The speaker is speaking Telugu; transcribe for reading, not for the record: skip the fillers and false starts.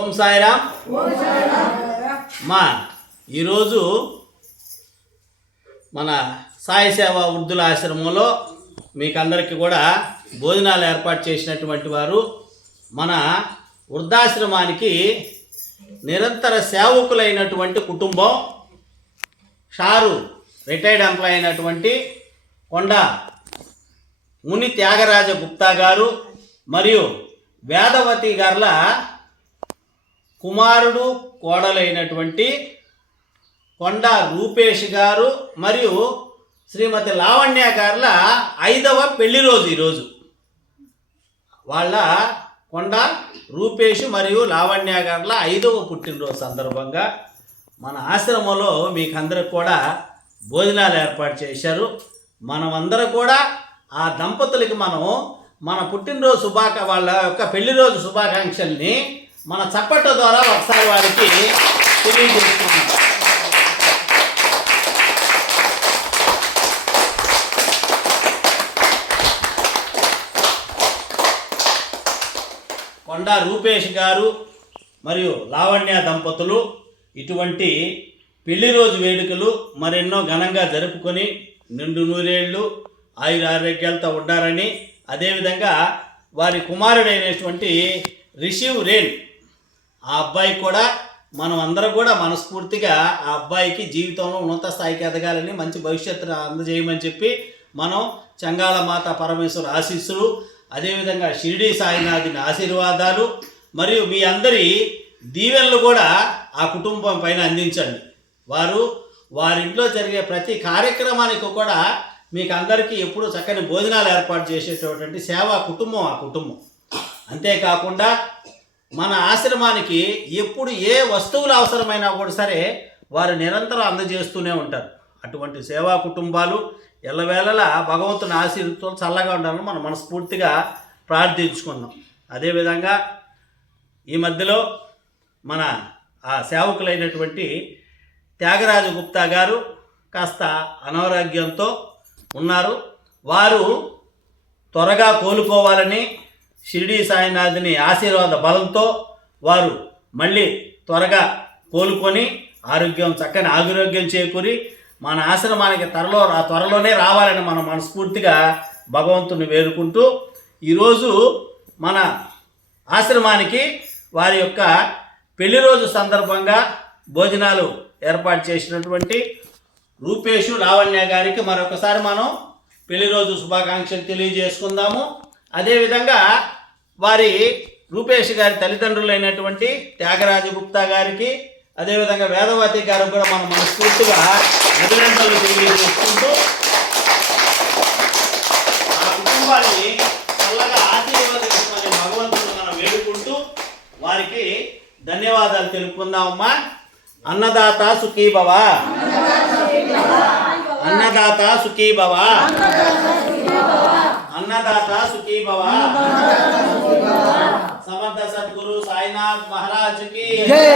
ఓం సాయిరామ్. మా ఈరోజు మన సాయి సేవ వృద్ధుల ఆశ్రమంలో మీకందరికీ కూడా భోజనాలు ఏర్పాటు చేసినటువంటి వారు మన వృద్ధాశ్రమానికి నిరంతర సేవకులైనటువంటి కుటుంబం. షారు రిటైర్డ్ ఎంప్లాయ్ అయినటువంటి కొండ ముని త్యాగరాజ గుప్తా గారు మరియు వేదవతి గార్ల కుమారుడు కోడలైనటువంటి కొండ రూపేష్ గారు మరియు శ్రీమతి లావణ్య గార్ల 5వ పెళ్లి రోజు ఈరోజు. వాళ్ళ కొండ రూపేష్ మరియు లావణ్య గార్ల 5వ పుట్టినరోజు సందర్భంగా మన ఆశ్రమంలో మీకు అందరికి కూడా భోజనాలు ఏర్పాటు చేశారు. మనమందరం కూడా ఆ దంపతులకి మన పుట్టినరోజు వాళ్ళ యొక్క పెళ్లి రోజు శుభాకాంక్షల్ని మన చప్పట్ల ద్వారా ఒకసారి వారికి తెలియజేస్తున్నాం. కొండ రూపేష్ గారు మరియు లావణ్య దంపతులు ఇటువంటి పెళ్లి రోజు వేడుకలు మరెన్నో ఘనంగా జరుపుకొని నిండు నూరేళ్ళు ఆయురారోగ్యాలతో ఉండాలని, అదేవిధంగా వారి కుమారుడైనటువంటి రిషివ్ రేన్ ఆ అబ్బాయి కూడా మనం అందరం కూడా మనస్ఫూర్తిగా ఆ అబ్బాయికి జీవితంలో ఉన్నత స్థాయికి ఎదగాలని, మంచి భవిష్యత్తును అందజేయమని చెప్పి మనం చంగాళ మాత పరమేశ్వర ఆశీస్సులు, అదేవిధంగా షిరిడి సాయినాథుని ఆశీర్వాదాలు మరియు మీ అందరి దీవెనలు కూడా ఆ కుటుంబం పైన అందించండి. వారింట్లో జరిగే ప్రతి కార్యక్రమానికి కూడా మీకు అందరికీ ఎప్పుడు చక్కని భోజనాలు ఏర్పాటు చేసేటటువంటి సేవా కుటుంబం ఆ కుటుంబం. అంతేకాకుండా మన ఆశ్రమానికి ఎప్పుడు ఏ వస్తువులు అవసరమైనా కూడా సరే వారు నిరంతరం అందజేస్తూనే ఉంటారు. అటువంటి సేవా కుటుంబాలు ఎల్లవేళలా భగవంతుని ఆశీర్వాదంతో చల్లగా ఉండాలని మనం మనస్ఫూర్తిగా ప్రార్థించుకున్నాం. అదేవిధంగా ఈ మధ్యలో మన ఆ సేవకులైనటువంటి త్యాగరాజ గుప్తా గారు కాస్త అనారోగ్యంతో ఉన్నారు. వారు త్వరగా కోలుకోవాలని షిరిడి సాయినాథుని ఆశీర్వాద బలంతో వారు మళ్ళీ త్వరగా కోలుకొని చక్కని ఆరోగ్యం చేకూరి మన ఆశ్రమానికి త్వరలోనే రావాలని మనం మనస్ఫూర్తిగా భగవంతుని వేడుకుంటూ ఈరోజు మన ఆశ్రమానికి వారి యొక్క పెళ్లి రోజు సందర్భంగా భోజనాలు ఏర్పాటు చేసినటువంటి రూపేషు లావణ్య గారికి మరొకసారి మనం పెళ్లి రోజు శుభాకాంక్షలు తెలియజేసుకుందాము. అదేవిధంగా వారి రూపేష్ గారి తల్లిదండ్రులైనటువంటి త్యాగరాజ గుప్తా గారికి, అదేవిధంగా వేదవతి గారికి కూడా మనం మనస్ఫూర్తిగా అభినందనలు తెలియజేసుకుంటూ ఆ కుటుంబాన్ని చల్లగా ఆశీర్వదించమని భగవంతుడు మనం వేడుకుంటూ వారికి ధన్యవాదాలు తెలుపుకుందామమ్మా. అన్నదాత సుఖీ భవ, అన్నదాత సుఖీ భవ, అన్నదాత సుఖీ భవ. సమర్థ సద్గురు సాయినాథ్ మహారాజ్ కి జై.